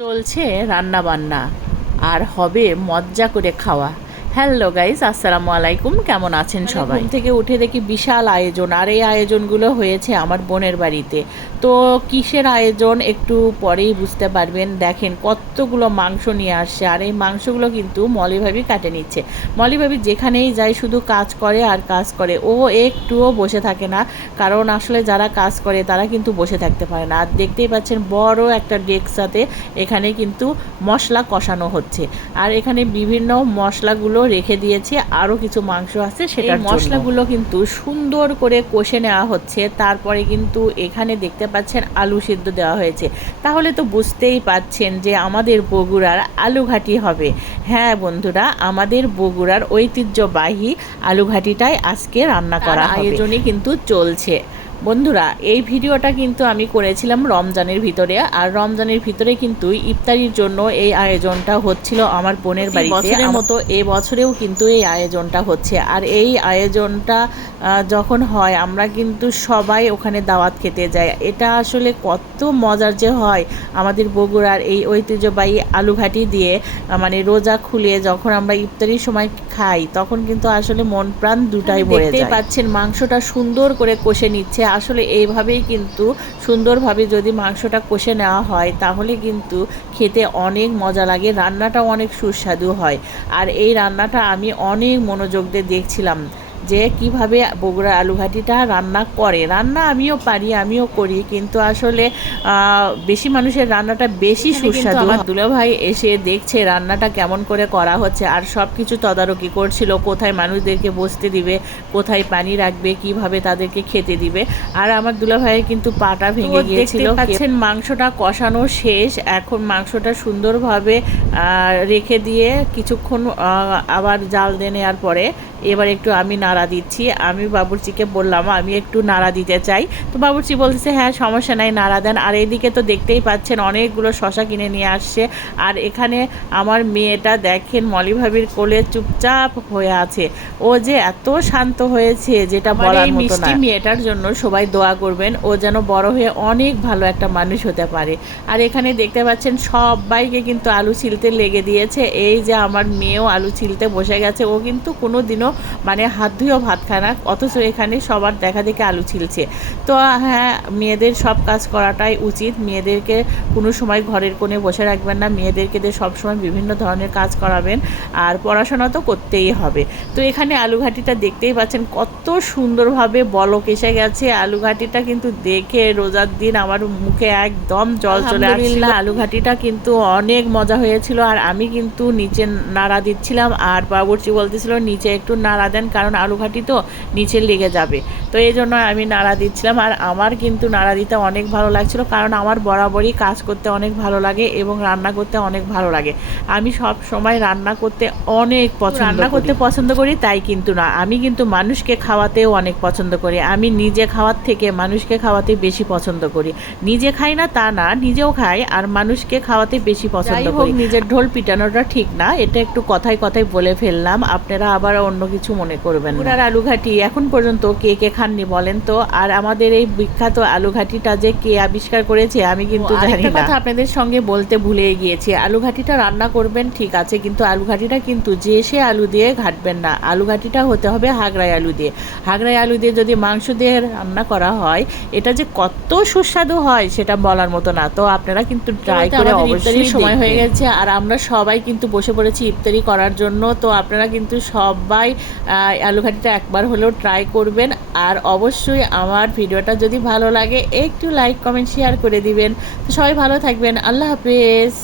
চলছে রান্না বান্না আর হবে মজ্জা করে খাওয়া। হ্যালো গাইজ আসসালামু আলাইকুম। কেমন আছেন সবাই? থেকে উঠে দেখি বিশাল আয়োজন। আর এই আয়োজনগুলো হয়েছে আমার বোনের বাড়িতে। তো কিসের আয়োজন একটু পরেই বুঝতে পারবেন। দেখেন কতগুলো মাংস নিয়ে আসছে আর এই মাংসগুলো কিন্তু মলিভাবি কাটে নিচ্ছে। মলিভাবি যেখানেই যায় শুধু কাজ করে আর কাজ করে ও একটুও বসে থাকে না। কারণ আসলে যারা কাজ করে তারা কিন্তু বসে থাকতে পারে না। আর দেখতেই পাচ্ছেন বড় একটা ডেক্সাতে এখানে কিন্তু মশলা কষানো হচ্ছে। আর এখানে বিভিন্ন মশলাগুলো রেখে দিয়েছে আরও কিছু মাংস আছে সেটা মশলাগুলো কিন্তু সুন্দর করে কষে নেওয়া হচ্ছে। তারপরে কিন্তু এখানে দেখতে পাচ্ছেন আলু সেদ্ধ দেওয়া হয়েছে। তাহলে তো বুঝতেই পাচ্ছেন যে আমাদের বগুড়ার আলুঘাটি হবে। হ্যাঁ বন্ধুরা আমাদের বগুড়ার ঐতিহ্যবাহী আলুঘাটিটাই আজকে রান্না করা আয়োজনই কিন্তু চলছে। বন্ধুরা এই ভিডিওটা কিন্তু আমি করেছিলাম রমজানের ভিতরে আর রমজানের ভিতরে কিন্তু ইফতারির জন্য এই আয়োজনটা হচ্ছিল আমার বোনের বাড়িতে। বছরের মতো এ বছরেও কিন্তু এই আয়োজনটা হচ্ছে। আর এই আয়োজনটা যখন হয় আমরা কিন্তু সবাই ওখানে দাওয়াত খেতে যাই। এটা আসলে কত মজার যে হয় আমাদের বগুড়ার এই ঐতিহ্যবাহী আলুঘাটি দিয়ে মানে রোজা খুলে যখন আমরা ইফতারির সময় খাই তখন কিন্তু আসলে মন প্রাণ দুটাই ভরে যায়। পাচ্ছেন মাংসটা সুন্দর করে কষে নিচ্ছে আসলে এইভাবেই কিন্তু সুন্দরভাবে যদি মাংসটা কষে নেওয়া হয়, তাহলে কিন্তু খেতে অনেক মজা লাগে রান্নাটা অনেক সুস্বাদু হয়। আর এই রান্নাটা আমি অনেক মনোযোগ দিয়ে দেখছিলাম। যে কীভাবে বগুড়া আলু ঘাটিটা রান্না করে। রান্না আমিও পারি আমিও করি কিন্তু আসলে বেশি মানুষের রান্নাটা বেশি সুস্বাদু। আমার দুলাভাই এসে দেখছে রান্নাটা কেমন করে করা হচ্ছে আর সব কিছু তদারকি করছিল কোথায় মানুষদেরকে বসতে দিবে কোথায় পানি রাখবে কীভাবে তাদেরকে খেতে দিবে। আর আমার দুলাভাইয়ের কিন্তু পাটা ভেঙে গিয়েছিল। পাচ্ছেন মাংসটা কষানো শেষ এখন মাংসটা সুন্দরভাবে রেখে দিয়ে কিছুক্ষণ আবার জাল দিয়ে নেওয়ার পরে এবার একটু আমি নাড়া দিচ্ছি। আমি বাবুর্চিকে বললাম আমি একটু নাড়া দিতে চাই। তো বাবুর্চি বলতেছে হ্যাঁ সমস্যা নাই নাড়া দেন। আর এদিকে তো দেখতেই পাচ্ছেন অনেকগুলো শশা কিনে নিয়ে আসছে। আর এখানে আমার মেয়েটা দেখেন মলিভাবির কোলে চুপচাপ হয়ে আছে। ও যে এত শান্ত হয়েছে যেটা বলার মতো না। মিষ্টি মেয়েটার জন্য সবাই দোয়া করবেন ও যেন বড় হয়ে অনেক ভালো একটা মানুষ হতে পারে। আর এখানে দেখতে পাচ্ছেন সবাইকে কিন্তু আলু ছিলতে লেগে দিয়েছে। এই যে আমার মেয়েও আলু ছিলতে বসে গেছে ও কিন্তু কোনো দিনও মানে হাত ধুয়েও ভাত খায় না, অথচ এখানে সবার দেখা দেখে আলু ছিলছে। তো হ্যাঁ মেয়েদের সব কাজ করাটাই উচিত। মেয়েদেরকে কোনো সময় ঘরের কোণে বসে রাখবেন না। মেয়েদেরকে দিয়ে সবসময় বিভিন্ন ধরনের কাজ করাবেন, আর পড়াশোনা তো করতেই হবে। তো এখানে আলু ঘাটিটা দেখতেই পাচ্ছেন কত সুন্দরভাবে বলক এসে গেছে। আলু ঘাটিটা কিন্তু দেখে রোজার দিন আমার মুখে একদম জল চলে আসছিল। আলু ঘাটিটা কিন্তু অনেক মজা হয়েছিল। আর আমি কিন্তু নিচে নাড়া দিচ্ছিলাম, আর বাবুর্চি বলতেছিল, নিচে একটু নাড়া দেন, কারণ আলু ঘাটি তো নিচে লেগে যাবে। তো এই জন্য আমি নাড়া দিচ্ছিলাম। আর আমার কিন্তু নাড়া দিতে অনেক ভালো লাগছিল কারণ আমার বরাবরই কাজ করতে অনেক ভালো লাগে এবং রান্না করতে অনেক ভালো লাগে। আমি সব সময় রান্না করতে অনেক পছন্দ রান্না করতে পছন্দ করি তাই কিন্তু না। আমি কিন্তু মানুষকে খাওয়াতেও অনেক পছন্দ করি। আমি নিজে খাওয়ার থেকে মানুষকে খাওয়াতে বেশি পছন্দ করি। নিজে খাই না তা না নিজেও খাই আর মানুষকে খাওয়াতে বেশি পছন্দ করি। নিজের ঢোল পিটানোটা ঠিক না এটা একটু কথায় কথায় বলে ফেললাম। আপনারা আবার অন্য কিছু মনে করবেন না। পুরার আলু ঘাটি এখন পর্যন্ত কে কে খাননি বলেন তো? আর আমাদের এই বিখ্যাত আলুঘাটিটা যে কে আবিষ্কার করেছে আমি কিন্তু জানি না। কথা আপনাদের সঙ্গে বলতে ভুলে গিয়েছি। আলুঘাটিটা রান্না করবেন ঠিক আছে কিন্তু আলু ঘাটিটা কিন্তু যে সে আলু দিয়ে ঘাটবেন না। আলুঘাটিটা হতে হবে হাগড়াই আলু দিয়ে। হাগড়াই আলু দিয়ে যদি মাংস দিয়ে রান্না করা হয় এটা যে কত সুস্বাদু হয় সেটা বলার মতো না। তো আপনারা কিন্তু ট্রাই করে অবশ্যই সময় হয়ে গেছে আর আমরা সবাই কিন্তু বসে পড়েছি ইফতারি করার জন্য। তো আপনারা কিন্তু সবাই আহ, ঘাটিটা একবার হলেও ট্রাই করবেন। আর অবশ্যই আমার ভিডিওটা যদি ভালো লাগে, একটু লাইক কমেন্ট শেয়ার করে দিবেন। তো সবাই ভালো থাকবেন। আল্লাহ হাফেজ।